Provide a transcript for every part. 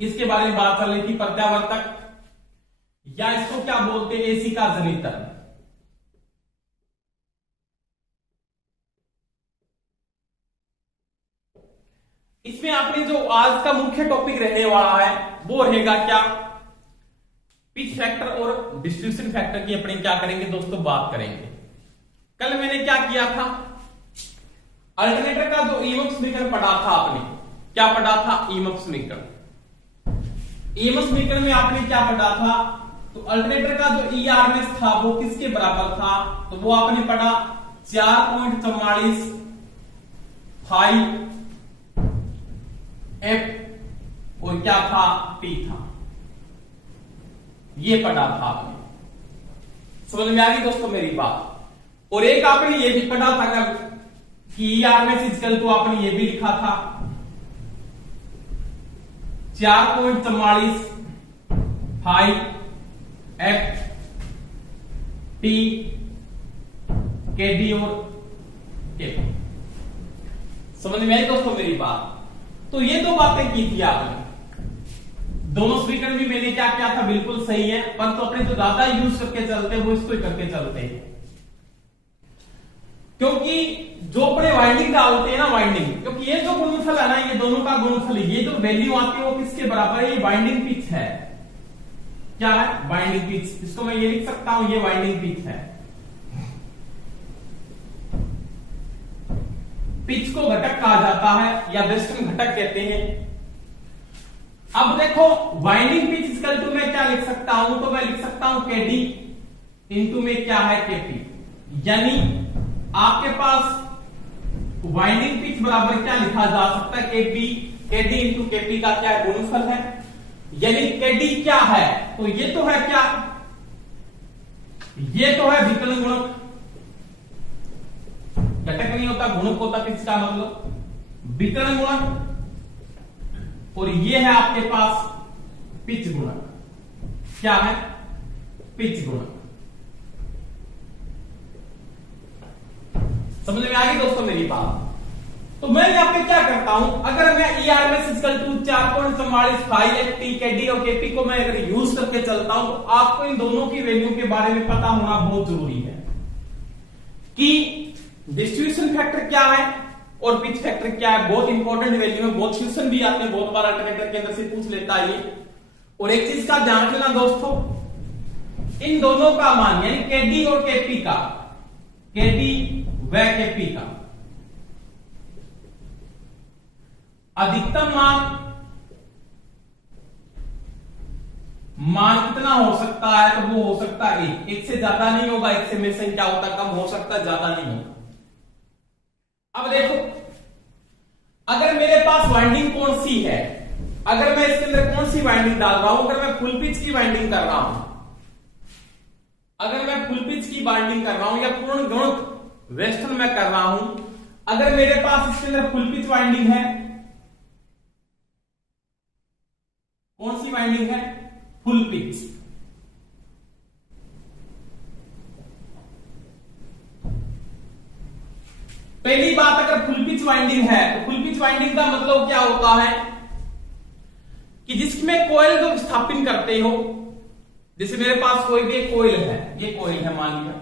इसके बारे में बात चल रही थी, प्रत्यावर्तक, या इसको क्या बोलते हैं, एसी का जनित्र। इसमें आपने जो आज का मुख्य टॉपिक रहने वाला है वो रहेगा क्या, पिच फैक्टर और डिस्ट्रीब्यूशन फैक्टर की अपने क्या करेंगे दोस्तों, बात करेंगे। कल मैंने क्या किया था, अल्टरनेटर का जो ईएमएफ समीकरण पढ़ा था आपने, क्या पढ़ा था, ईएमएफ समीकरण। ईएमएफ समीकरण में आपने क्या पढ़ा था, तो अल्टरनेटर का जो ईआरएमएस था वो किसके बराबर था, तो वो आपने पढ़ा 4.44 फाइव एफ और क्या था, पी था। ये पढ़ा था आपने, समझ में आ गई दोस्तों मेरी बात। और एक आपने ये भी पढ़ा था कल कि ईआरएमएस इक्वल टू, आपने ये भी लिखा था 4.44 five F T K D और के। समझ में आई दोस्तों मेरी बात। तो ये दो बातें की थी आपने, दोनों स्पीकर भी मैंने क्या किया था, बिल्कुल सही है, पर तो अपने जो ज्यादा यूज करके चलते हैं वो इसको ही करके चलते हैं, क्योंकि जो अपने वाइंडिंग डालते हैं ना, वाइंडिंग, क्योंकि ये जो गुणनफल है ना, ये दोनों का गुणनफल, ये जो वैल्यू आती है वो किसके बराबर है, ये बाइंडिंग पिच है। क्या है, बाइंडिंग पिच। इसको मैं ये लिख सकता हूं, ये बाइंडिंग पिच है। पिच को घटक कहा जाता है या वेस्टर्न घटक कहते हैं। अब देखो वाइंडिंग पिच इक्वल टू मैं क्या लिख सकता हूं, तो मैं लिख सकता हूं केडी इंटू में क्या है, केपी। यानी आपके पास वाइंडिंग पिच बराबर क्या लिखा जा सकता है, केपी, केडी इंटू केपी का क्या गुणनफल है। यानी केडी क्या है, तो ये तो है क्या, ये तो है विकलन गुणक, घटक नहीं होता, गुणक होता, पिच का मतलब विकर्ण गुणक, और ये है आपके पास पिच गुणक। क्या है, पिच गुणक। समझ में आ गई दोस्तों मेरी बात। तो मैं यहां पे क्या करता हूं, अगर मैं ERMS equal to 4.44 five F T K D और केपी को मैं अगर यूज करके चलता हूं, तो आपको इन दोनों की वैल्यू के बारे में पता होना बहुत जरूरी है कि डिस्ट्रीब्यूशन फैक्टर क्या है और पिच फैक्टर क्या है। बहुत इंपॉर्टेंट वैल्यू है, बहुत क्वेश्चन भी आते हैं, बहुत बार अल्टरनेटर के अंदर से पूछ लेता है ये। और एक चीज का ध्यान रखना दोस्तों, इन दोनों का मान यानी केडी और केपी का, केडी व केपी का अधिकतम मान कितना हो सकता है, तो वो हो सकता है एक से ज्यादा नहीं होगा, एक से हमेशा क्या होता है, कम हो सकता है, ज्यादा नहीं होगा। अब देखो, अगर मेरे पास वाइंडिंग कौन सी है, अगर मैं इसके अंदर कौन सी वाइंडिंग डाल रहा हूं, अगर मैं फुल पिच की वाइंडिंग कर रहा हूं, अगर मैं फुल पिच की वाइंडिंग कर रहा हूं या पूर्ण गुणक वेस्टर्न में कर रहा हूं, अगर मेरे पास इसके अंदर फुल पिच वाइंडिंग है, कौन सी वाइंडिंग है, फुल पिच। पहली बात, अगर फुल पिच वाइंडिंग है तो फुल पिच वाइंडिंग का मतलब क्या होता है कि जिसमें कोयल जो स्थापित करते हो, जैसे मेरे पास कोई भी एक कोयल है, ये कोयल है मान लिया,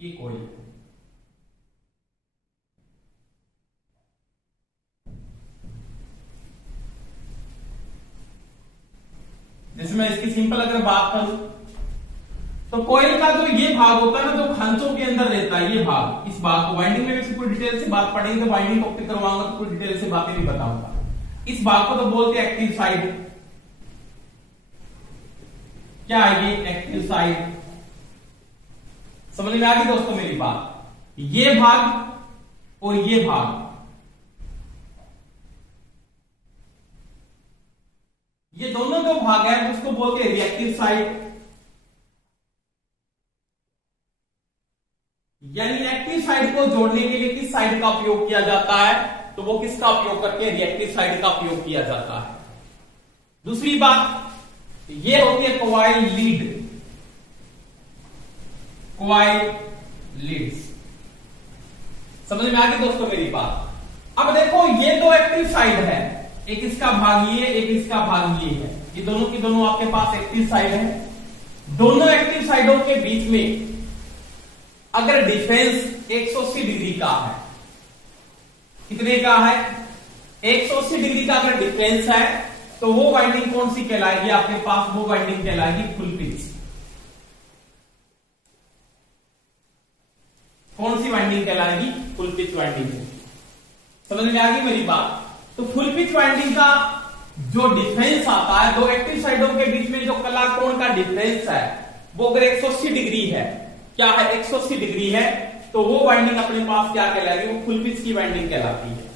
ये कोयल है, जैसे मैं इसकी सिंपल अगर बात करूं तो कोयल का जो ये भाग होता है ना, जो खांचों के अंदर रहता है, ये भाग, इस भाग को वाइंडिंग में वैसे पूरी डिटेल से बात पढ़ेंगे, तो वाइंडिंग टॉपिक करवाऊंगा तो पूरी डिटेल से बातें भी बताऊंगा। इस भाग को तो बोलते हैं एक्टिव साइड। क्या है ये एक्टिव साइड, समझ में आ गई दोस्तों मेरी बात। ये भाग और ये भाग, ये दोनों जो भाग है उसको बोलते हैं रिएक्टिव साइड। यानी एक्टिव साइड को जोड़ने के लिए किस साइड का उपयोग किया जाता है, तो वो किसका उपयोग करके, रिएक्टिव साइड का उपयोग किया जाता है। दूसरी बात, ये होती है कॉइल लीड, कॉइल लीड्स। समझ में आ गई दोस्तों मेरी बात। अब देखो ये दो एक्टिव साइड है, एक इसका भाग ये, एक इसका भाग ये है, ये दोनों की दोनों आपके पास एक्टिव साइड है। दोनों एक्टिव साइडों के बीच में अगर डिफरेंस 180 डिग्री का है, कितने का है? 180 डिग्री का अगर डिफरेंस है तो वो वाइंडिंग कौन सी कहलाएगी आपके पास? वो वाइंडिंग कहलाएगी फुल पिच। कौन सी वाइंडिंग कहलाएगी? Full pitch winding. समझ में आ गई मेरी बात? तो फुल पिच वाइंडिंग का जो डिफरेंस आता है, दो एक्टिव साइडों के बीच में जो कला कोण का डिफरेंस है वो अगर 180 डिग्री है, क्या है? 180 डिग्री है, तो वो वाइंडिंग अपने पास क्या कहलाएगी? वो फुल पिच की वाइंडिंग कहलाती है।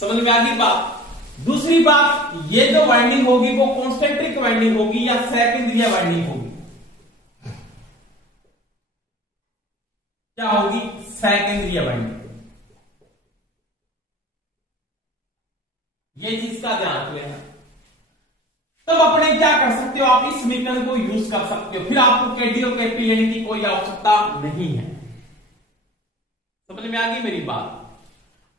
समझ में आ गई बात? दूसरी बात, ये जो वाइंडिंग होगी वो कॉन्सेंट्रिक वाइंडिंग होगी या सेकेंडरी वाइंडिंग होगी? क्या होगी? Secondary winding. ये चीज का ध्यान रखना। तब अपने क्या कर सकते हो? आप इस समीकरण को यूज कर सकते हो, फिर आपको केडी और केपी लेने की कोई आवश्यकता नहीं है। समझ में आ गई मेरी बात?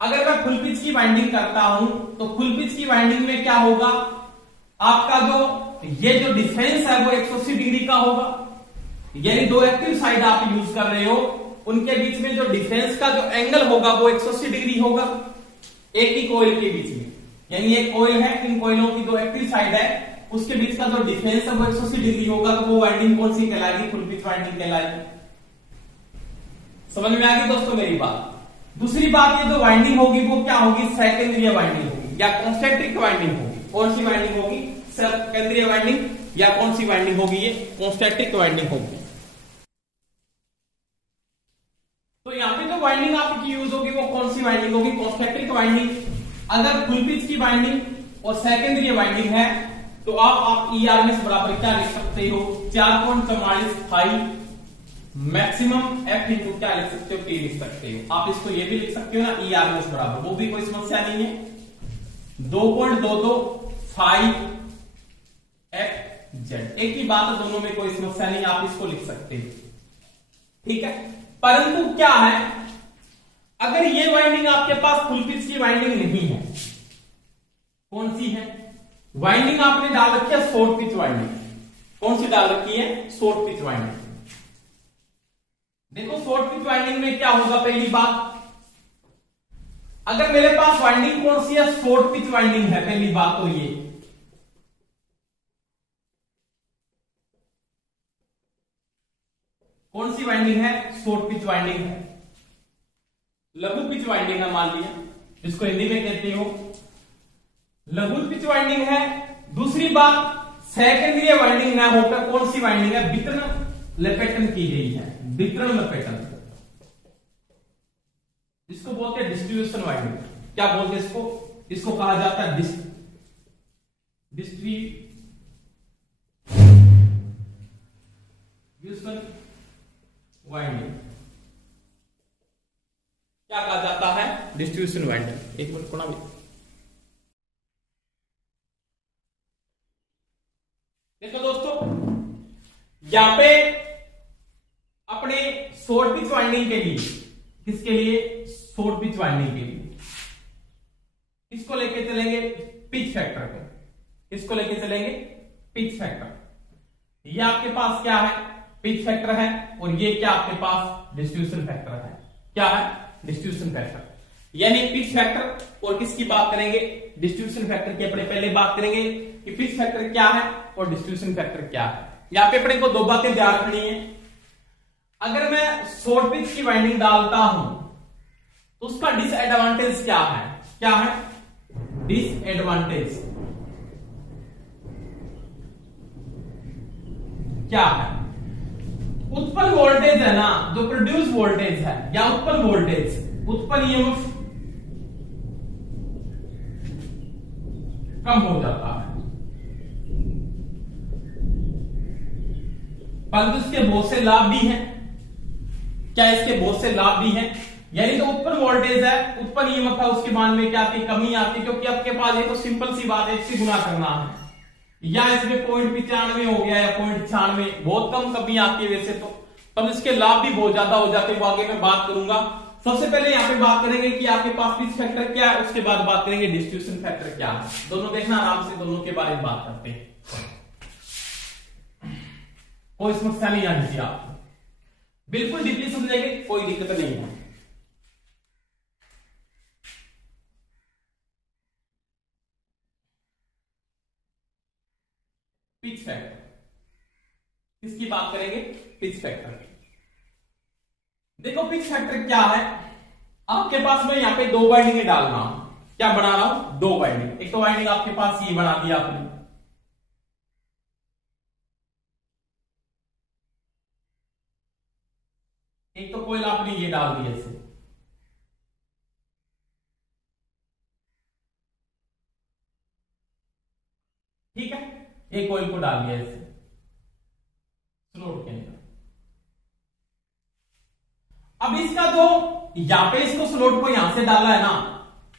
अगर मैं फुल पिच की वाइंडिंग करता हूं तो फुल पिच की वाइंडिंग में क्या होगा? आपका जो ये जो डिफरेंस है वो 180 डिग्री का होगा, यानी दो एक्टिव साइड आप यूज कर रहे हो, उनके बीच में जो डिफरेंस का जो एंगल होगा वो 180 डिग्री होगा एक ही कोयल के बीच में। यानी एक कोयल है, इन कोयलों की दो एक्टिव साइड है, उसके बीच का जो डिफरेंस है वो 180 डिग्री होगा, तो वो वाइंडिंग कौन सी कहलाएगी? फुल पिच वाइंडिंग कहलाएगी। समझ में आ गई दोस्तों मेरी बात? दूसरी बात, ये जो वाइंडिंग होगी वो क्या होगी? सेकेंडरी वाइंडिंग होगी या कॉन्सेंट्रिक वाइंडिंग होगी। कौन सी वाइंडिंग होगी? सेकेंडरी वाइंडिंग या कौन सी वाइंडिंग होगी? ये कॉन्सेंट्रिक वाइंडिंग होगी। तो यहां पे जो वाइंडिंग आपकी यूज होगी वो कौन सी वाइंडिंग होगी? Concentric winding. अगर फुल पिच की वाइंडिंग और सेकेंडरी वाइंडिंग है तो आप ERMS बराबर क्या लिख सकते हो? 4.44 मैक्सिमम F इंटू क्या लिख सकते हो? P लिख सकते हो। आप इसको ये भी लिख सकते हो ना, ERMS बराबर, वो भी कोई समस्या नहीं है। 2.225 FZ, एक ही बात है, दोनों में कोई समस्या नहीं, आप इसको लिख सकते हो। ठीक है, परंतु क्या है, अगर ये वाइंडिंग आपके पास फुल पिच की वाइंडिंग नहीं है, कौन सी है? वाइंडिंग आपने डाल रखी है शॉर्ट पिच वाइंडिंग। कौन सी डाल रखी है? Short pitch winding. देखो शॉर्ट पिच वाइंडिंग में क्या होगा? पहली बात, अगर मेरे पास वाइंडिंग कौन सी है? शॉर्ट पिच वाइंडिंग है। पहली बात तो ये, कौन सी वाइंडिंग है? शॉर्ट पिच वाइंडिंग है। लघु पिच वाइंडिंग है, मान लिया, जिसको हिंदी में कहते हो लघु पिच वाइंडिंग है। दूसरी बात, सेकेंडरी वाइंडिंग ना होकर कौन सी वाइंडिंग है? वितरण लपेटन की गई है। वितरण लपेटन, इसको बोलते हैं डिस्ट्रीब्यूशन वाइंडिंग। क्या बोलते हैं इसको? इसको कहा जाता है डिस्ट्रीब्यूशन वाइंडिंग। क्या कहा जाता है? Distribution winding. एक मिनट भी देखो दोस्तों, यहां पे अपने शॉर्ट पिच वाइंडिंग के लिए, किसके लिए? शॉर्ट पिच वाइंडिंग के लिए इसको लेके चलेंगे पिच फैक्टर को। इसको लेके चलेंगे पिच फैक्टर। ये आपके पास क्या है? पिच फैक्टर है, और ये क्या आपके पास? डिस्ट्रीब्यूशन फैक्टर है। क्या है? Distribution factor. यानी पिच फैक्टर और किसकी बात करेंगे? डिस्ट्रीब्यूशन फैक्टर की अपने पहले बात करेंगे कि पिच फैक्टर क्या है और डिस्ट्रीब्यूशन फैक्टर क्या है। यहां पे अपने को दो बातें ध्यान रखनी है। अगर मैं शॉर्ट पिच की वाइंडिंग डालता हूं तो उसका डिसएडवांटेज क्या है? क्या है डिसएडवांटेज? क्या है? उत्पन्न वोल्टेज है ना, जो प्रोड्यूस वोल्टेज है या उत्पन्न वोल्टेज, उत्पन्न ईएमएफ कम हो जाता है। परंतु इसके बहुत से लाभ भी हैं। क्या इसके बहुत से लाभ भी हैं? यानी जो उत्पन्न वोल्टेज है, उत्पन्न ईएमएफ है, उसके मान में क्या आती? कमी आती, क्योंकि आपके पास ये तो सिंपल सी बात है, इससे गुना करना है, या इसमें 0.95 हो गया या 0.96, बहुत कम कमी आती है वैसे तो। तब इसके लाभ भी बहुत ज्यादा हो जाते हैं, वो आगे मैं बात करूंगा। सबसे पहले यहां पे बात करेंगे कि आपके पास पिच फैक्टर क्या है, उसके बाद बात करेंगे डिस्ट्रीब्यूशन फैक्टर क्या है। दोनों देखना आराम से, दोनों के बारे में बात करते हैं, कोई समस्या नहीं आनी चाहिए आपको, बिल्कुल डीपली समझेंगे, कोई दिक्कत नहीं है। पिच फैक्टर, किसकी बात करेंगे, पिच फैक्टर। देखो पिच फैक्टर क्या है, आपके पास मैं यहां पे दो वाइंडिंग डाल रहा हूं, क्या बना रहा हूं, दो वाइंडिंग। एक तो वाइंडिंग आपके पास ये बना दिया आपने, एक तो कोयल आपने ये डाल दिया इसे, ठीक है, एक कोयल को डाल दिया इसे स्लोट के अंदर। अब इसका जो यहां पे इसको स्लोट को यहां से डाला है ना,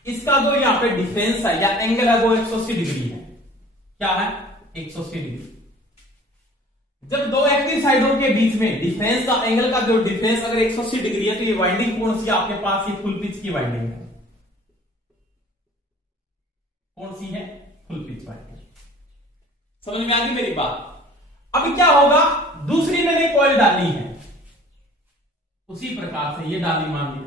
इसका जो यहां पे डिफरेंस है या एंगल है वो 180 डिग्री है। क्या है, 180 डिग्री। जब दो एक्टिव साइडों के बीच में डिफरेंस का एंगल का जो डिफरेंस अगर 180 डिग्री है तो ये वाइंडिंग कौन सी आपके पास, ये फुल पिच की वाइंडिंग है। कौन सी है, फुल पिच वाइंडिंग। समझ में आ गई मेरी बात। अभी क्या होगा, दूसरी मैंने कॉइल डाली है, उसी प्रकार से ये डाली मान लिया,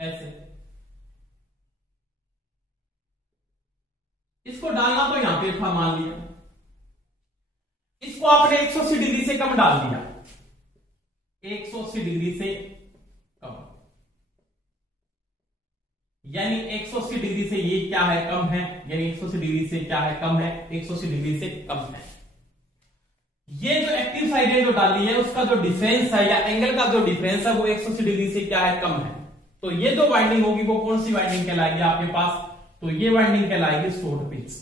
ऐसे इसको डालना तो यहां पे था मान लिया, इसको आपने 180 डिग्री से कम डाल दिया, 180 डिग्री से कम, यानी 180 डिग्री से ये क्या है, कम है, यानी 180 डिग्री से क्या है, कम है, 180 डिग्री से कम है। ये जो एक्टिव साइड है जो डाली है उसका जो डिफरेंस है या एंगल का जो डिफरेंस है वो 180 डिग्री से क्या है, कम है। तो ये जो वाइंडिंग होगी वो कौन सी वाइंडिंग कहलाएगी आपके पास, तो ये वाइंडिंग कहलाएगी शॉर्ट पिच।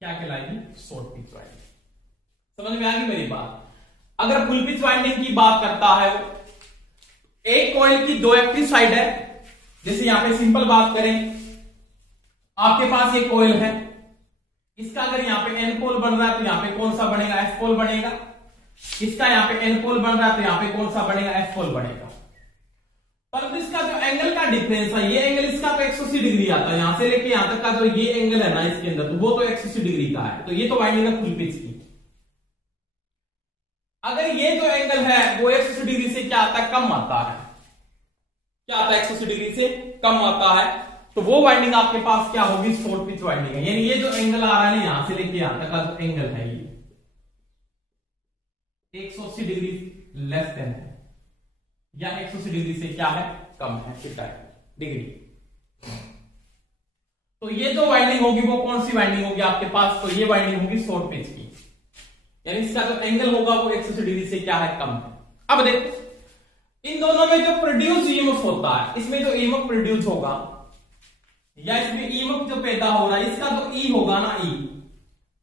क्या कहलाएगी, शॉर्ट पिच वाइंडिंग। समझ में आ गई मेरी बात। अगर फुल पिच वाइंडिंग की बात करता है, एक कॉइल की दो एक्टिव साइड है, जैसे यहां पे सिंपल बात करें, आपके पास ये कॉइल है, इसका अगर यहां पे एन पोल बन रहा है तो यहां पे कौन सा बनेगा, एस पोल बनेगा। इसका यहां पे एन पोल बन रहा है तो यहां पे कौन सा बनेगा, एस पोल बनेगा। परंतु इसका जो एंगल का डिफरेंस है, ये एंगल इसका तो 180 डिग्री आता है, यहां से लेके यहां तक का जो ये एंगल है ना इसके अंदर, तो वो तो 180 डिग्री का है। तो ये तो वाइंडिंग है फुल पिच की। अगर ये जो एंगल है वो 180 डिग्री से क्या आता है, कम आता है, क्या आता है, 180 डिग्री से कम आता है, तो वो वाइंडिंग आपके पास क्या होगी, शॉर्ट पिच वाइंडिंग है। यानी ये जो एंगल आ रहा है ना यहां से लेके यहां तक का जो एंगल है ये 180 डिग्री लेस देन है, या 180 डिग्री से क्या है, कम है, कितना डिग्री। तो ये जो वाइंडिंग होगी वो कौन सी वाइंडिंग होगी आपके पास, तो ये वाइंडिंग होगी शॉर्ट पिच की, यानी इसका जो एंगल होगा वो 180 डिग्री से क्या है, कम है। अब देखो इन दोनों में जो प्रोड्यूस ईएमएफ होता है, इसमें जो ईएमएफ प्रोड्यूस होगा या इसमें ईएमएफ जो पैदा हो रहा है, इसका जो ई होगा ना, ई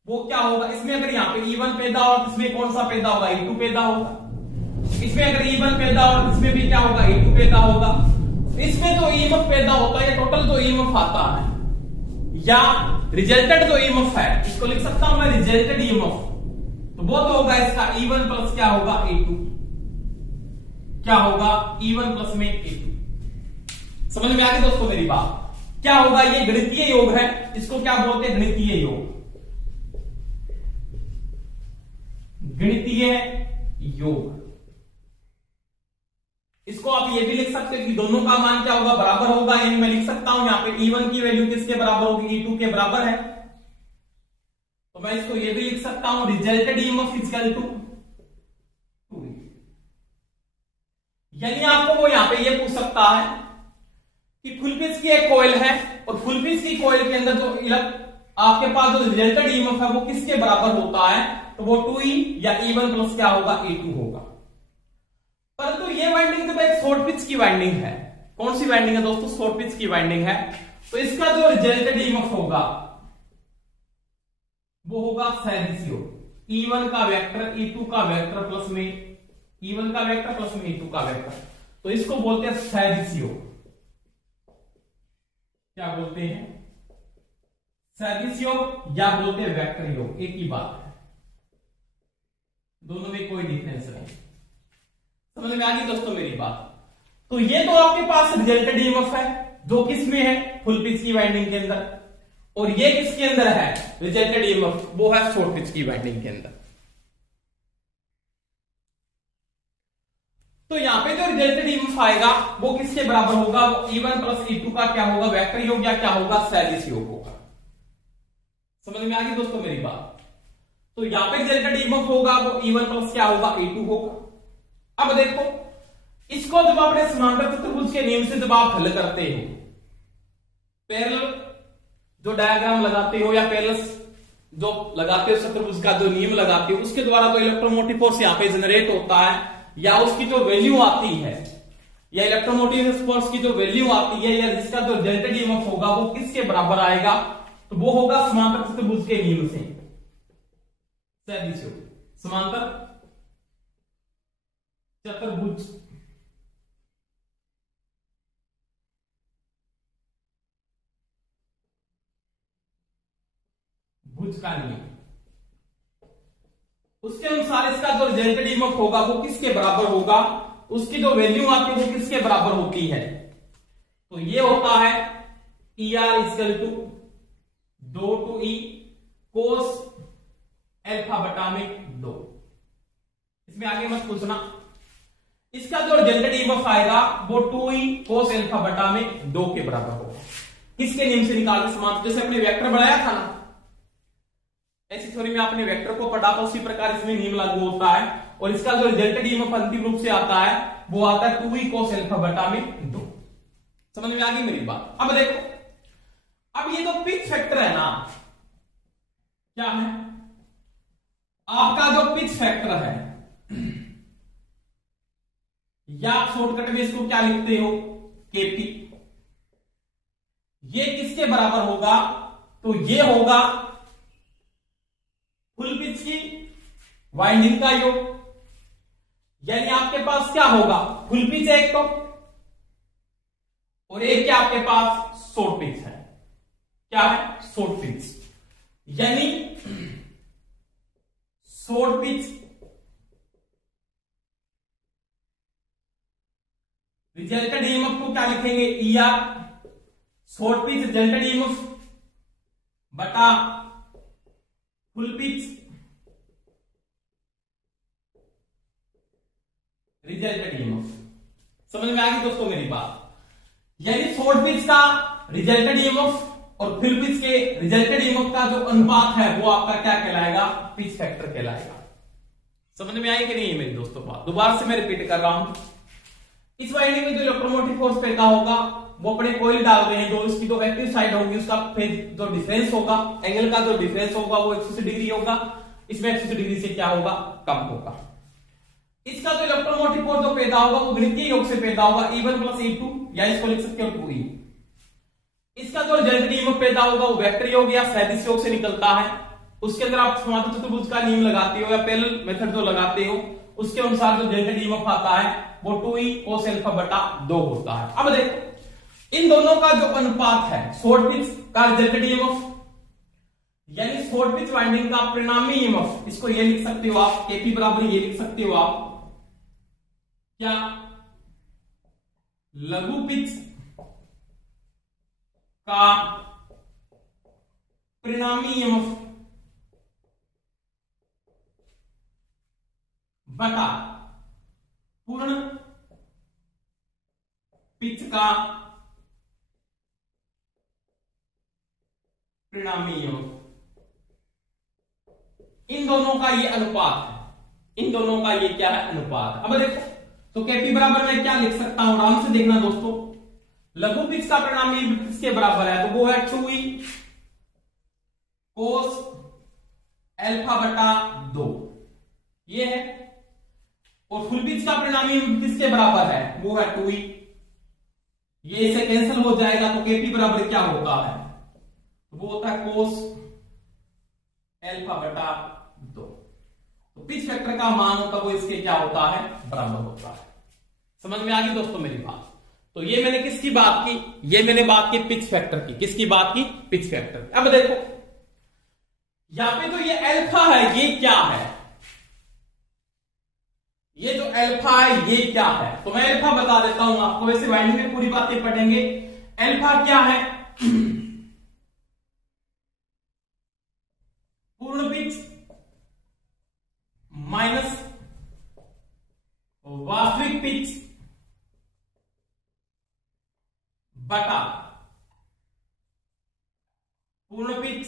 वो क्या होगा, इसमें अगर यहाँ पे E1 पैदा हो तो इसमें कौन सा पैदा होगा, E2 पैदा होगा। इसमें अगर E1 पैदा हो तो इसमें भी क्या होगा, E2 पैदा होगा। इसमें जो ईएमएफ पैदा होता है या टोटल जो ईएमएफ आता है या रिजल्टेड जो ईएमएफ है, इसको लिख सकता हूं मैं रिजल्टेड ईएमएफ, तो वो तो होगा इसका E1 प्लस क्या होगा, E2, क्या होगा, E1 प्लस में E2। समझ में आ गई दोस्तों मेरी बात। क्या होगा, ये गणितीय योग है, इसको क्या बोलते हैं, गणितीय योग, गणितीय योग। इसको आप ये भी लिख सकते हैं कि दोनों का मान क्या होगा, बराबर होगा, यानी मैं लिख सकता हूं यहां पे E1 की वैल्यू किसके बराबर होगी, E2 के बराबर है। तो मैं इसको ये भी लिख सकता हूं resulted EMF equal to 2E। यानी आपको वो यहां पे ये पूछ सकता है कि फुल पिच की एक कॉइल है और फुल पिच की कॉइल के अंदर जो आपके पास जो रिजल्टेड ईएमएफ है वो किसके बराबर होता है, तो वो 2E या E1 प्लस क्या होगा, E2 होगा। परंतु ये वाइंडिंग तो एक शॉर्ट पिच की वाइंडिंग है। कौन सी वाइंडिंग है दोस्तों, शॉर्ट पिच की वाइंडिंग है। तो इसका जो रिजल्टेड ईएमएफ होगा वो होगा सैडिसियो, E1 का वेक्टर E2 का वेक्टर प्लस में E1 का वेक्टर प्लस में E2 का वेक्टर, तो इसको बोलते हैं सैडिसियो। क्या बोलते हैं, सदिश योग या बोलते हैं वेक्टर योग, एक ही बात है, दोनों में कोई डिफरेंस नहीं। समझ में आ गई दोस्तों मेरी बात। तो ये तो आपके पास रिजल्टेड ईएमएफ है जो किस में है, फुल पिच की वाइंडिंग के अंदर, और ये किसके अंदर है, रिजल्टेड ईएमएफ वो है शॉर्ट पिच की वाइंडिंग के अंदर। तो यहां पे जो रिजल्टेड ईएमएफ आएगा वो किसके बराबर होगा, वो E1 प्लस E2 का क्या होगा, वेक्टर योग या क्या होगा, सदिश योग होगा। समझ में आ गई दोस्तों मेरी बात। तो यहां पे रिजल्टेड ईएमएफ होगा वो E1 प्लस क्या होगा, E2 होगा। अब देखो इसको जब आपने समांतर चतुर्भुज के नियम से जब आप हल करते हो, पैरेलल जो डायग्राम लगाते हो या पैरेलल जो लगाते हो चतुर्भुज का जो नियम लगाते हो, उसके द्वारा जो इलेक्ट्रोमोटिव फोर्स यहां पे जनरेट होता है या उसकी जो वैल्यू आती है, या इलेक्ट्रोमोटिव फोर्स की जो वैल्यू आती है या जिसका जो रिजल्टेड ईएमएफ होगा वो किसके बराबर आएगा, तो वो होगा समांतर चतुर्भुज के नियम से, समांतर चतुर्भुज भुज का नियम, उसके अनुसार इसका जो रिजल्टेड ईएमएफ होगा वो किसके बराबर होगा, उसकी जो वैल्यू आती है वो किसके बराबर होती है, तो ये होता है ER equal to 2 cos alpha बटा में 2। इसमें आगे मत पूछना, इसका जो रिजल्टेड ईएमएफ आएगा वो 2E कोस अल्फा बटा में 2 के बराबर होगा। किसके नियम से निकाल के समान, जैसे अपने वेक्टर बढ़ाया था ना, ऐसी थ्योरी में आपने वेक्टर को पढ़ा था, उसी प्रकार इसमें नियम लागू होता है, और इसका जो रिजल्टेड ईएमएफ अंतिम रूप से आता है वो आता है 2E कोस अल्फा बटा में 2। समझ में आ गई मेरी बात। अब देखो, अब ये जो पिच फैक्टर है ना, क्या है आपका जो पिच फैक्टर है, या आप शॉर्टकट में इसको क्या लिखते हो, केपी, ये किसके बराबर होगा, तो ये होगा फुल पिच की वाइंडिंग का योग, यानी आपके पास क्या होगा, फुल पिच है एक तो, और एक क्या आपके पास शॉर्ट पिच है, क्या है शॉर्ट पिच, यानी शॉर्ट पिच रिजल्टेड ईएमएफ को क्या लिखेंगे, ER, short pitch resulted EMF बटा फुल पिच रिजल्टेड ईएमएफ। समझ में आ गई दोस्तों मेरी बात, यानी शॉर्ट पिच का रिजल्टेड ईएमएफ और फुल पिच के रिजल्टेड ईएमएफ का जो अनुपात है वो आपका क्या कहलाएगा, पिच फैक्टर कहलाएगा। समझ में आई कि नहीं है मेरी दोस्तों बात, दोबारा से मैं रिपीट कर रहा हूं। इस वाइंडिंग में जो इलेक्ट्रोमोटिव फोर्स पैदा होगा वो अपने कोयल डाल रहे हैं, जो इसकी जो एक्टिव साइड होगी उसका फेज जो डिफरेंस होगा, एंगल का जो डिफरेंस होगा वो 180 डिग्री होगा, इसमें 180 डिग्री से क्या होगा, कम होगा। इसका जो इलेक्ट्रोमोटिव फोर्स जो पैदा होगा वो गणितीय योग से पैदा होगा, E1 प्लस E2, या इसको लिख सकते हो 2E। इसका जो रिजल्टेड ईएमएफ पैदा होगा वो वेक्टर योग या सदिश योग से निकलता है, उसके अंदर आप समांतर चतुर्भुज का नियम लगाते हो या पैरेलल मेथड जो लगाते हो, उसके अनुसार जो रिजल्टेड ईएमएफ आता है वो 2E कोस अल्फा बटा 2 होता है। अब देखो इन दोनों का जो अनुपात है, शॉर्ट पिच का रिजल्टेड ईएमएफ यानी शॉर्ट पिच वाइंडिंग का परिणामी ईएमएफ, इसको ये लिख सकते हो आप, केपी बराबर ये लिख सकते हो आप, क्या लघु पिच का परिणामी ईएमएफ बटा पूर्ण पिच का परिणामी ईएमएफ, इन दोनों का ये अनुपात है, इन दोनों का ये क्या है, अनुपात है। अब देखो तो केपी बराबर मैं क्या लिख सकता हूं, आराम से देखना दोस्तों, लघु पिच का परिणामी किसके बराबर है, तो वो है 2E कोस अल्फा बटा 2, ये है, और फुल पिच का परिणामी किसके बराबर है, वो है 2E, ये इसे कैंसिल हो जाएगा, तो केपी बराबर क्या होता है, वो होता है कोस अल्फा बटा 2। तो पिच फैक्टर का मान होता है वो इसके क्या होता है, बराबर होता है। समझ में आ गई दोस्तों मेरी बात। तो ये मैंने किसकी बात की, ये मैंने बात की पिच फैक्टर की। किसकी बात की, पिच फैक्टर। अब देखो यहां पे तो ये अल्फा है, ये क्या है, ये जो अल्फा है ये क्या है, तो मैं अल्फा बता देता हूं आपको। वैसे वाइंडिंग में पूरी बातें पढ़ेंगे। अल्फा क्या है, पूर्ण पिच माइनस वास्तविक पिच बटा पूर्ण पिच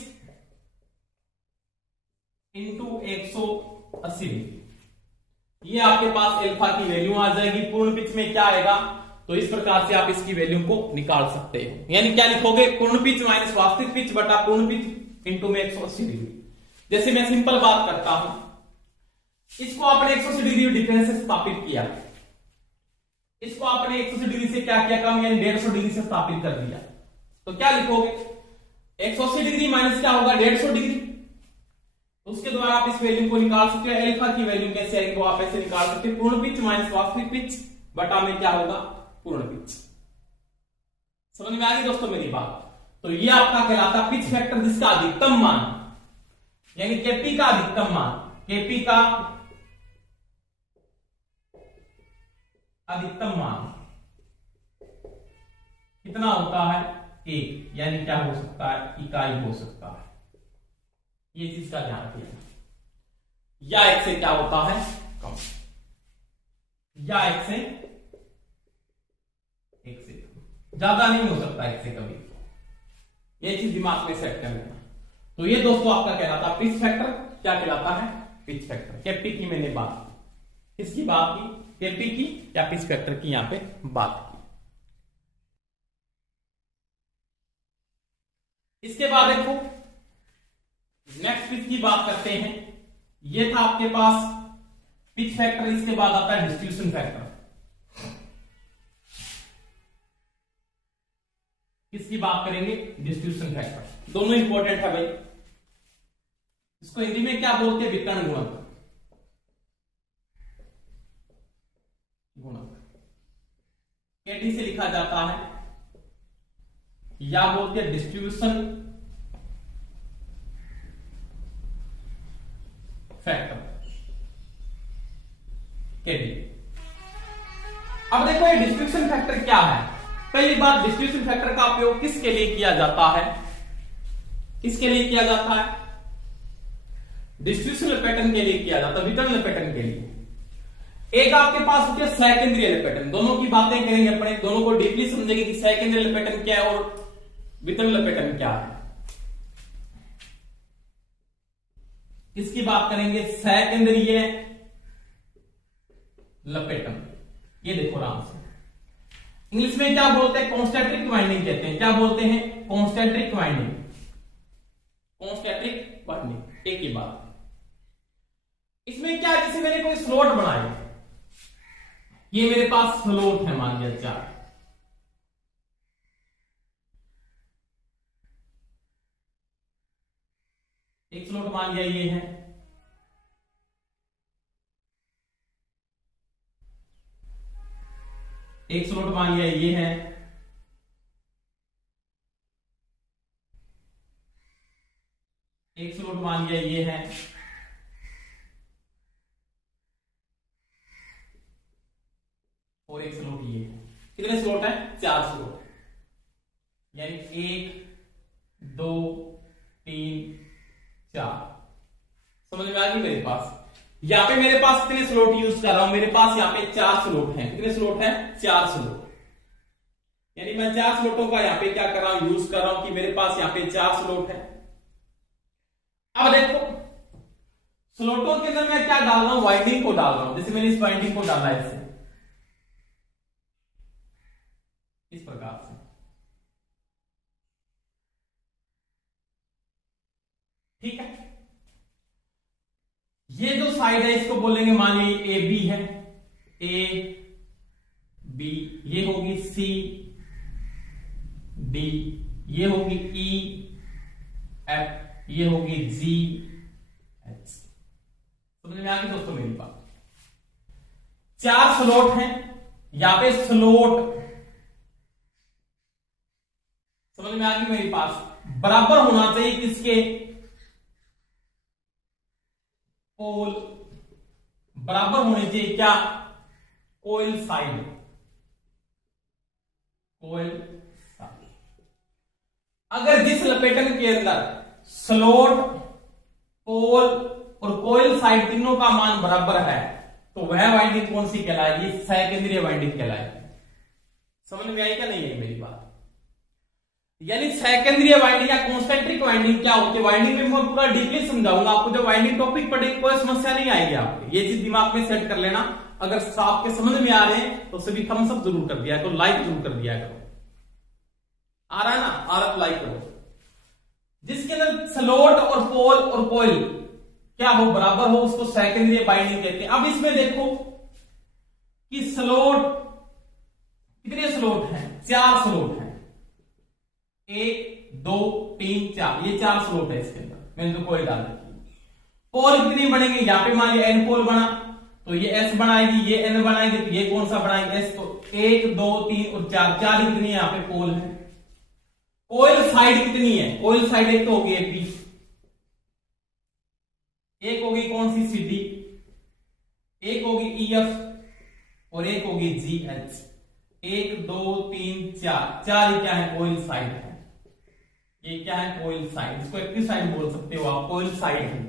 इंटू 180 डिग्री। ये आपके पास अल्फा की वैल्यू आ जाएगी। पूर्ण पिच में क्या आएगा, तो इस प्रकार से आप इसकी वैल्यू को निकाल सकते हो। यानी क्या लिखोगे, पूर्ण पिच माइनस वास्तविक पिच बटा पूर्ण पिच इंटू में 180 डिग्री। जैसे मैं सिंपल बात करता हूं, इसको आपने 180 डिग्री डिफरेंस से स्थापित किया, इसको आपने 180 डिग्री से क्या किया, कम यानी 150 डिग्री से स्थापित कर दिया। तो क्या लिखोगे, 180 डिग्री माइनस क्या होगा, 150 डिग्री। उसके द्वारा आप इस वैल्यू को निकाल सकते हो। अल्फा की वैल्यू कैसे आएगी, वो आप ऐसे निकाल सकते हो, पूर्ण पिच माइनस वास्तविक पिच बटा में क्या होगा, पूर्ण पिच। समझ में आ गई दोस्तों मेरी बात। तो ये आपका कहलाता पिच फैक्टर, जिसका अधिकतम मान यानी केपी का अधिकतम मान, केपी का अधिकतम मान कितना होता है, 1, यानी क्या हो सकता है, इकाई हो सकता है। ये चीज का ध्यान रखिएगा। या 1 से क्या होता है, कम, या 1 से ज्यादा नहीं हो सकता, 1 से कभी। ये चीज दिमाग में सेट कर लेना। तो ये दोस्तों आपका कहलाता पिच फैक्टर। क्या कहलाता है, पिच फैक्टर। केपी की मैंने बात की, किसकी बात की, केपी की या पिच फैक्टर की यहां पे बात की। इसके बाद देखो नेक्स्ट पिच की बात करते हैं। ये था आपके पास पिच फैक्टर। इसके बाद आता है डिस्ट्रीब्यूशन फैक्टर। किसकी बात करेंगे, डिस्ट्रीब्यूशन फैक्टर। दोनों इंपॉर्टेंट है भाई। इसको हिंदी में क्या बोलते हैं, वितरण गुणक। केडी से लिखा जाता है, या बोलते हैं डिस्ट्रीब्यूशन फैक्टर, केडी। अब देखो ये डिस्ट्रीब्यूशन फैक्टर क्या है। पहली बात, डिस्ट्रीब्यूशन फैक्टर का उपयोग किसके लिए किया जाता है, किसके लिए किया जाता है, डिस्ट्रीब्यूशन पैटर्न के लिए किया जाता है, वितरण पैटर्न के लिए। एक आपके पास होती है सेकेंडरी पैटर्न। दोनों की बातें करेंगे अपने, दोनों को डीपली समझेंगे कि सेकेंडरी पैटर्न क्या है और वितरण पैटर्न क्या है। इसकी बात करेंगे, सेकेंडरी लपेटन। ये देखो आराम से, इंग्लिश में क्या बोलते हैं, कॉन्सेंट्रिक वाइंडिंग कहते हैं। क्या बोलते हैं, कॉन्सेंट्रिक वाइंडिंग, कॉन्सेंट्रिक वाइंडिंग। एक ही बात। इसमें क्या, जैसे मैंने कोई स्लॉट बनाया, ये मेरे पास स्लॉट है, मान लिया 4। एक स्लॉट मान लिया ये है, एक स्लॉट मान लिया ये है, एक स्लॉट मान लिया ये है, और एक स्लॉट ये है। कितने स्लॉट है, 4 स्लॉट। यानी 1 2 3 4। समझ में आ गई मेरे पास। यहां पे मेरे पास कितने स्लॉट यूज कर रहा हूं, मेरे पास यहां पे 4 स्लॉट हैं। कितने स्लॉट हैं, 4 स्लॉट। यानी मैं 4 स्लॉटों का यहां पे क्या कर रहा हूं, यूज कर रहा हूं कि मेरे पास यहां पे 4 स्लॉट है। अब देखो स्लॉटों के अंदर मैं क्या डाल रहा हूं, वाइंडिंग को डाल रहा हूं। जैसे मैंने इस वाइंडिंग को डाला है, इस प्रकार से। ठीक है, ये जो साइड है इसको बोलेंगे, मान लीजिए ए बी है, ए बी, ये होगी सी डी, ये होगी ई एफ, ये होगी जी एच। समझ में आ गई दोस्तों मेरी बात। 4 स्लॉट हैं, यहां पे स्लॉट में आ गई मेरे पास, बराबर होना चाहिए किसके, पोल बराबर होने चाहिए क्या, कोइल साइड, कोइल साइड। अगर जिस लपेटन के अंदर स्लोट, पोल और कोइल साइड तीनों का मान बराबर है तो वह वाइंडिंग कौन सी कहलाएगी, सेकेंडरी वाइंडिंग कहलाएगी। समझ में आई क्या नहीं है मेरी बात। यानी सेकेंडरी वाइंडिंग या कॉन्सेंट्रिक वाइंडिंग क्या होती है, वाइंडिंग में मैं पूरा डीपली समझाऊंगा आपको, जब वाइंडिंग टॉपिक पढ़ेंगे कोई समस्या नहीं आएगी आपको, ये चीज दिमाग में सेट कर लेना। अगर आपके समझ में आ रहे हैं तो सभी थम्स अप जरूर कर दिया करो, लाइक जरूर कर दिया करो। आ रहा है ना, आ रहा तो लाइक करो। जिसके अंदर स्लोट और पोल और कोइल क्या हो, बराबर हो, उसको सेकेंडरी वाइंडिंग कहते हैं। अब इसमें देखो कि स्लोट, कितने स्लोट हैं, 4 स्लोट हैं, 1 2 3 4, ये 4 स्लोट है इसके अंदर, मैंने तो कोई डाल रखी। पोल कितनी बनेंगे, यहां पे मान लिया एन पोल बना तो ये एस बनाएगी, ये एन बनाएगी, तो ये कौन सा बनाएगी एस, तो 1 2 3 और 4, 4 कितनी यहां पे पोल है। कोइल साइड कितनी है, कोइल साइड एक तो होगी एपी, एक होगी कौन सी सीडी, एक होगी ईएफ और एक होगी जीएच। 1 2 3 4, 4 ही क्या है, कोइल साइड है। ये क्या है, कोइल साइड, इसको एक्टिव साइड बोल सकते हो आप, कोइल साइड है।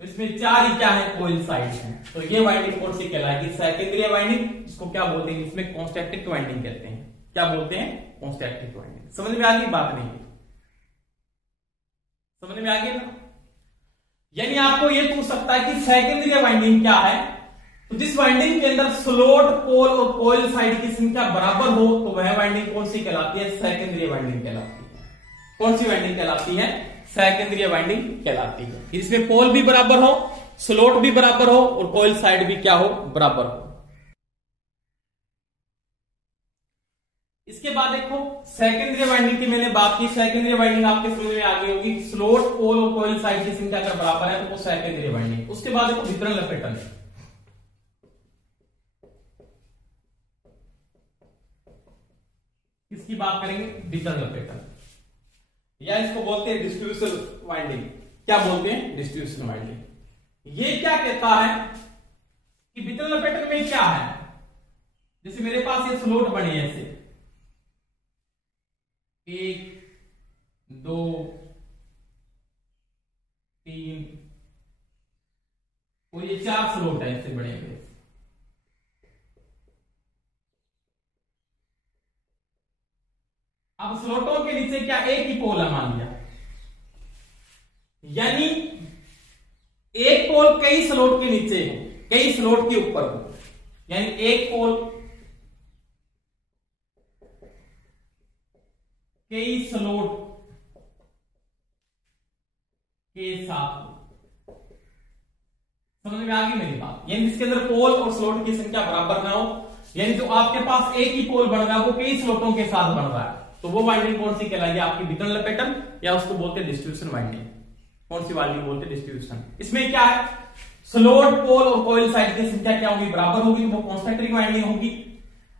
तो इसमें 4 ही क्या है, कोइल साइड है। तो ये वाइंडिंग कौन सी कहलाएगी, सेकेंडरी वाइंडिंग। इसको क्या बोलते हैं, इसमें कॉन्स्टेक्टिक वाइंडिंग कहते हैं। क्या बोलते हैं, कॉन्स्टेक्टिक वाइंडिंग। समझ में आ गई बात नहीं, समझ में आ गई ना। यानी आपको ये पूछ सकता है कि सेकेंडरी वाइंडिंग क्या है, तो जिस वाइंडिंग के अंदर स्लोट, पोल और कोइल साइड की संख्या बराबर हो तो वह वाइंडिंग कौन सी कहलाती है, सेकेंडरी वाइंडिंग कहलाती है। कौन सी वाइंडिंग कहलाती है, सेकेंडरी वाइंडिंग कहलाती है। इसमें पोल भी बराबर हो, स्लोट भी बराबर हो और कोइल साइड भी क्या हो, बराबर हो। इसके बाद देखो सेकेंडरी वाइंडिंग की मैंने बात की, सेकेंडरी वाइंडिंग आपके समझ में आ गई होगी, स्लोट, पोल और कोइल साइड की संख्या अगर बराबर है तो वो सेकेंडरी वाइंडिंग। उसके बाद देखो वितरण लपेटन, इसकी बात करेंगे, वितरण लपेटन, या इसको बोलते हैं डिस्ट्रीब्यूशन वाइंडिंग। क्या बोलते हैं, डिस्ट्रीब्यूशन वाइंडिंग। ये क्या कहता है कि वितरण लपेटन में क्या है, जैसे मेरे पास ये स्लोट बने ऐसे 1 2 3 और ये 4 स्लोट है ऐसे बड़े हुए। अब स्लोटों के नीचे क्या एक ही पोल है मान लिया, यानी एक पोल कई स्लोट के नीचे हो, कई स्लोट के ऊपर हो, यानी एक पोल कई स्लोट के साथ। समझ में आ गई मेरी बात। यानी जिसके अंदर पोल और स्लोट की संख्या बराबर ना हो, यानी जो आपके पास एक ही पोल बन रहा है वो कई स्लोटों के साथ बन रहा है, तो वो वाइंडिंग कौन सी कहलाएगी, आपकी वितरण लपेटन, या उसको बोलते हैं डिस्ट्रीब्यूशन वाइंडिंग। कौन सी वाइंडिंग बोलते हैं, डिस्ट्रीब्यूशन। इसमें क्या है, स्लोट, पोल और कोइल साइड की संख्या क्या होगी, बराबर होगी, वो कॉन्सेंट्रिक वाइंडिंग होगी।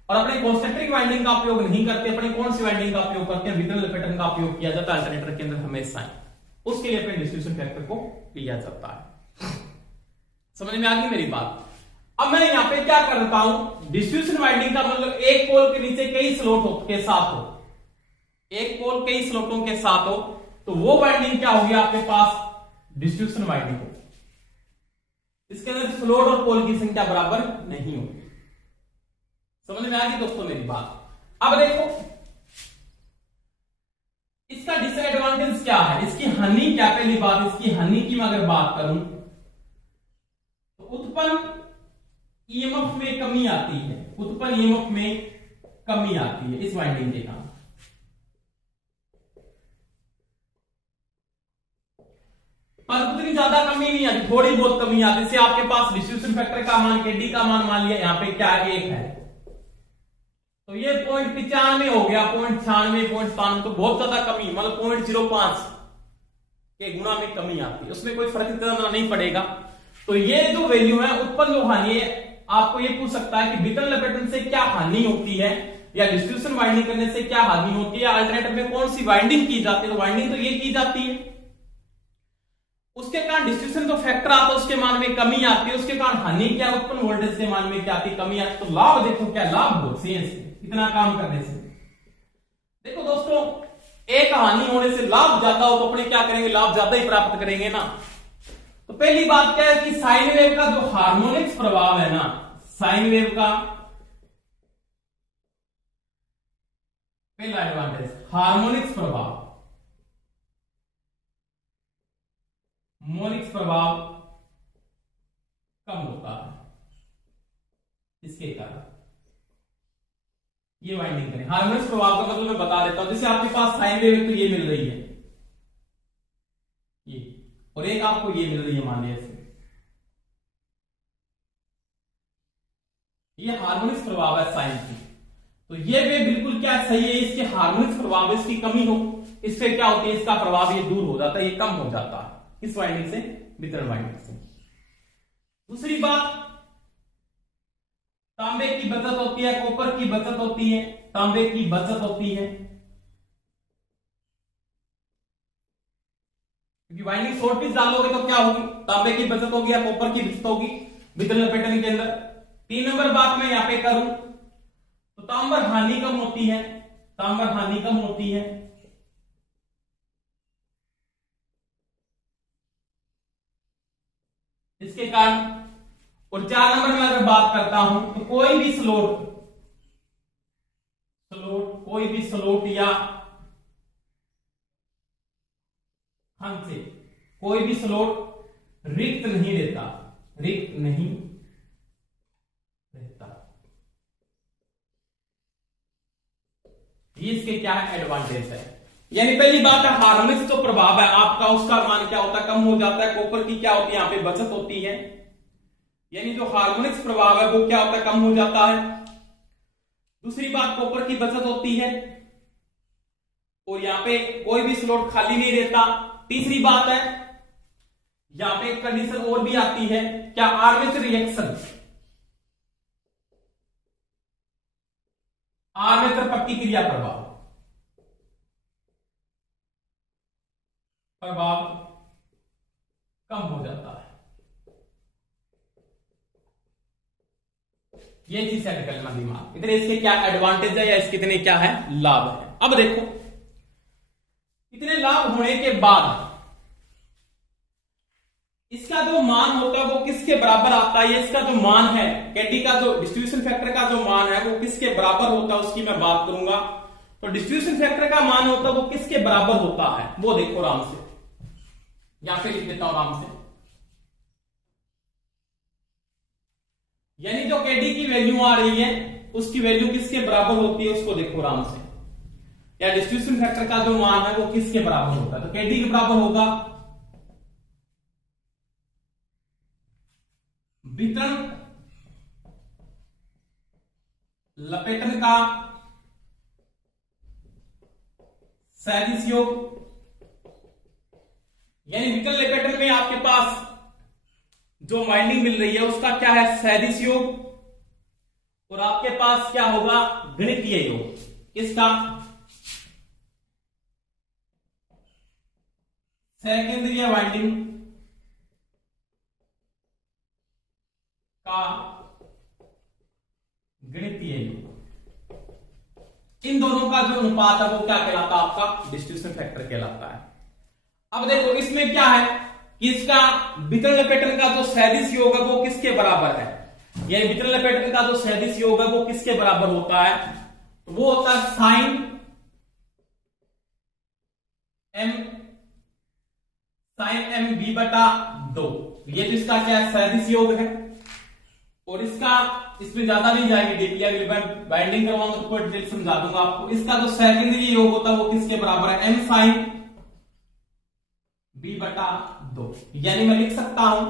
और अपने कॉन्सेंट्रिक वाइंडिंग का उपयोग नहीं करते, अपने कौन सी वाइंडिंग का उपयोग करते हैं, वितरण लपेटन का उपयोग किया जाता है अल्टरनेटर के अंदर हमेशा। उसके लिए अपने डिस्ट्रीब्यूशन फैक्टर को लिया जाता है। समझ में आ गई मेरी बात। अब मैं यहां पे क्या करता हूं, डिस्ट्रीब्यूशन वाइंडिंग का मतलब एक पोल के नीचे कई स्लोट के साथ हो, एक पोल कई स्लोटों के साथ हो, तो वो वाइंडिंग क्या होगी आपके पास, डिस्ट्रीब्यूशन वाइंडिंग हो। इसके अंदर स्लोट और पोल की संख्या बराबर नहीं होगी। समझ में आ गई दोस्तों मेरी बात। अब देखो इसका डिसएडवांटेज क्या है, इसकी हानि क्या, पहली बात इसकी हानि की मैं अगर बात करूं तो उत्पन्न ईएमएफ में कमी आती है, उत्पन्न ईएमएफ में कमी आती है इस वाइंडिंग के कारण। पर उतनी ज्यादा कमी नहीं आती, थोड़ी बहुत कमी आती है। जैसे आपके पास डिस्ट्रीब्यूशन फैक्टर का मान, केडी का मान लिया यहां पे क्या 1 है, तो ये 0.95 हो गया, 0.96, 0.97, तो बहुत ज्यादा कमी, मतलब 0.05 के गुणा में कमी आती है, उसमें कोई फर्क इतना नहीं पड़ेगा। तो ये जो वैल्यू है, उत्पन्न जो हानि है, आपको ये पूछ सकता है कि वितरण लपेटन से क्या हानि होती है, या डिस्ट्रीब्यूशन वाइंडिंग करने से क्या हानि होती है, अल्टरनेटर में कौन सी वाइंडिंग की जाती है, तो वाइंडिंग तो ये की जाती है। उसके कारण डिस्ट्रीब्यूशन जो फैक्टर आता है उसके मान में कमी आती है, उसके कारण हानि क्या, उत्पन्न वोल्टेज के मान में क्या आती है, कमी आती है। तो लाभ देखो क्या लाभ होते हैं इतना काम करने से। देखो दोस्तों, एक हानि होने से लाभ ज्यादा हो तो अपने क्या करेंगे, लाभ ज्यादा ही प्राप्त करेंगे ना। तो पहली बात क्या है कि साइन वेव का जो हार्मोनिक्स प्रभाव है ना, साइन वेव का पहला एडवांटेज हार्मोनिक्स प्रभाव, मोनिक्स प्रभाव कम होता है इसके कारण। ये वाइंडिंग करें, हार्मोनिक्स प्रभाव का मतलब मैं बता देता हूं। जैसे आपके पास साइन वेव तो ये मिल रही है ये, और एक आपको ये मिल रही है मान लीजिए, ये हार्मोनिक्स प्रभाव है साइन की। तो ये वेव बिल्कुल क्या सही है, इसके हार्मोनिक्स प्रभाव इसकी कमी हो, इससे क्या होती है, इसका प्रभाव ये दूर हो जाता है, ये कम हो जाता है इस वाइंडिंग से, वितरण वाइंडिंग से। दूसरी बात, तांबे की बचत होती है, कॉपर की बचत होती है, तांबे की बचत होती है, क्योंकि वाइंडिंग शॉर्ट पिच डालोगे तो क्या होगी, तांबे की बचत होगी या कॉपर की बचत होगी वितरण पैटर्न के अंदर। 3 नंबर बात मैं यहां पे करूं तो तांबर हानि कम होती है, तांबर हानि कम होती है। इसके कारण, और 4 नंबर में अगर बात करता हूं तो कोई भी स्लोट कोई भी स्लोट या हम से कोई भी स्लोट रिक्त नहीं रहता, रिक्त नहीं रहता। ये इसके क्या है, एडवांटेज है। यानी पहली बात है हार्मोनिक्स जो प्रभाव है आपका, उसका मान क्या होता है, कम हो जाता है। कॉपर की क्या होती है, यहां पे बचत होती है, यानी जो हार्मोनिक्स प्रभाव है वो क्या होता है, कम हो जाता है। दूसरी बात, कॉपर की बचत होती है और यहां पे कोई भी स्लॉट खाली नहीं रहता। तीसरी बात है, यहां पे एक कंडीशन और भी आती है, क्या, आर्मेचर रिएक्शन, आर्मेचर प्रतिक्रिया प्रभाव कम हो जाता है। ये चीज सेट करना दिमाग, इतने इसके क्या एडवांटेज है या इसके कितने क्या है लाभ है। अब देखो, इतने लाभ होने के बाद इसका जो मान होता है वो किसके बराबर आता है, इसका जो मान है कैडी का, जो डिस्ट्रीब्यूशन फैक्टर का जो मान है वो किसके बराबर होता है उसकी मैं बात करूंगा। तो डिस्ट्रीब्यूशन फैक्टर का मान होता है वो किसके बराबर होता है, वो देखो आराम से, यहां पे लिख देता हूं आराम से। यानी जो केडी की वैल्यू आ रही है उसकी वैल्यू किसके बराबर होती है उसको देखो आराम से, या डिस्ट्रीब्यूशन फैक्टर का जो मान है वो किसके बराबर होता है। तो केडी के बराबर होगा वितरण लपेटन का सदिश योग, यानी वितरण लपेटन में आपके पास जो वाइंडिंग मिल रही है उसका क्या है, सदिश योग, और आपके पास क्या होगा, गणितीय योग, किसका, सेकेंडरी वाइंडिंग का गणितीय योग। इन दोनों का जो अनुपात है वो क्या कहलाता है, आपका डिस्ट्रीब्यूशन फैक्टर कहलाता है। अब देखो इसमें क्या है कि इसका वितरण लपेटन का जो सदिश योग है वो किसके बराबर है, यानी वितरण लपेटन का जो सदिश योग है वो किसके बराबर होता है, तो वो होता है साइन एम बी बटा 2। ये तो इसका क्या है, सदिश योग है। और इसका, इसमें ज्यादा नहीं जाएंगे डीपली, अगर मैं बाइंडिंग करवाऊंगा तो कोई डिटेल समझा दूंगा आपको। इसका जो सेकेंडरी योग होता है वो किसके बराबर है, एम साइन बी बटा 2। यानी मैं लिख सकता हूं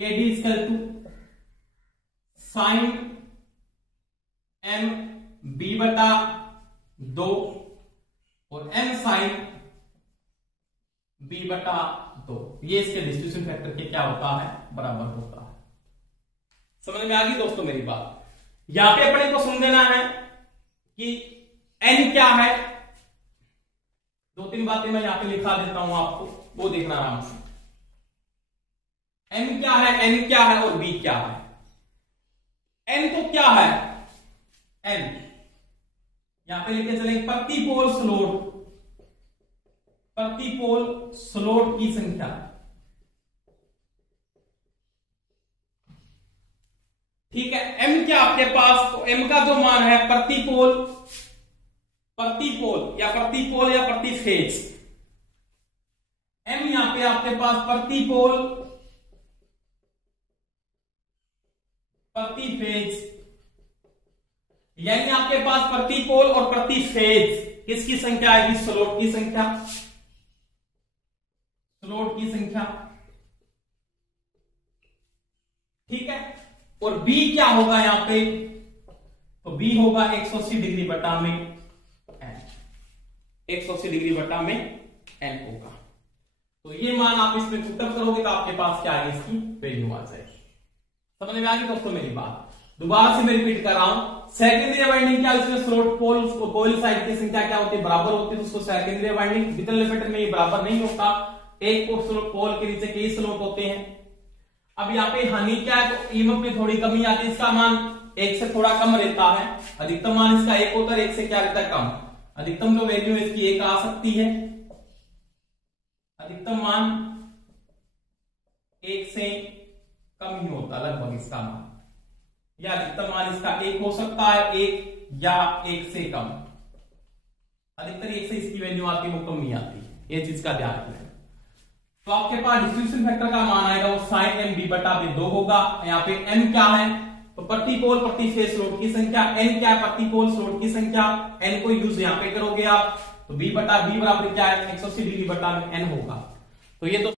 के d equal to sine m b बटा 2 और एम साइन बी बटा 2। ये इसके डिस्ट्रीब्यूशन फैक्टर के क्या होता है, बराबर होता है। समझ में आ गई दोस्तों मेरी बात। यहां पे अपने को सुन देना है कि एन क्या है। दो तीन बातें मैं यहां पे लिखा देता हूं आपको, वो देखना आराम से। एन क्या है, एन क्या है और बी क्या है। एन तो क्या है, एन यहां पे लिखे चलेंगे प्रति पोल स्लोट, प्रति पोल स्लोट की संख्या। ठीक है, एम क्या आपके पास, तो एम का जो मान है प्रति पोल या प्रति पोल या प्रति फेज। एम यहां पे आपके पास प्रति पोल, प्रति फेज, यानी आपके पास प्रति पोल और प्रति फेज किसकी संख्या आएगी, स्लोट की संख्या, स्लोट की संख्या। ठीक है, और बी क्या होगा यहां पे, तो बी होगा 180 डिग्री बटा में एन, 180 डिग्री बटा में एन होगा। तो ये मान आप इसमें पुटअप करोगे तो आपके पास क्या आएगी, इसकी वैल्यू आ जाएगी। समझ में आ गई दोस्तों मेरी बात। दोबारा से मैं रिपीट कर रहा हूं, सेकेंडरी वाइंडिंग क्या, इसमें स्लोट पोल, उसको कोइल साइड की संख्या क्या होती है, बराबर होती है, तो उसको सेकेंडरी वाइंडिंग। वितरण पैटर्न में ये बराबर नहीं होता, एक पोल के नीचे कई स्लोट होते हैं। अब यहाँ पे हानि क्या है, तो ईएमएफ में थोड़ी कमी आती है, इसका मान 1 से थोड़ा कम रहता है, अधिकतम मान इसका 1 होता है, 1 से क्या रहता है, कम। अधिकतम जो वैल्यू है इसकी 1 आ सकती है, अधिकतम मान 1 से कम ही होता लगभग इसका मान, या अधिकतम मान इसका 1 हो सकता है, 1 या 1 से कम। अधिकतर 1 से इसकी वैल्यू आती है, वो कम नहीं आती, ये चीज का ध्यान रखना है। तो आपके पास डिस्ट्रीब्यूशन फैक्टर का मान आएगा वो sin m b बटा 2 होगा। यहाँ पे m क्या है, तो प्रति पोल प्रति फेज स्लोट की संख्या, n क्या है, प्रति पोल स्लोट की संख्या, n को यूज यहाँ पे करोगे आप, तो b बटा b बराबर क्या है, 180 डिग्री बटा n होगा। तो ये तो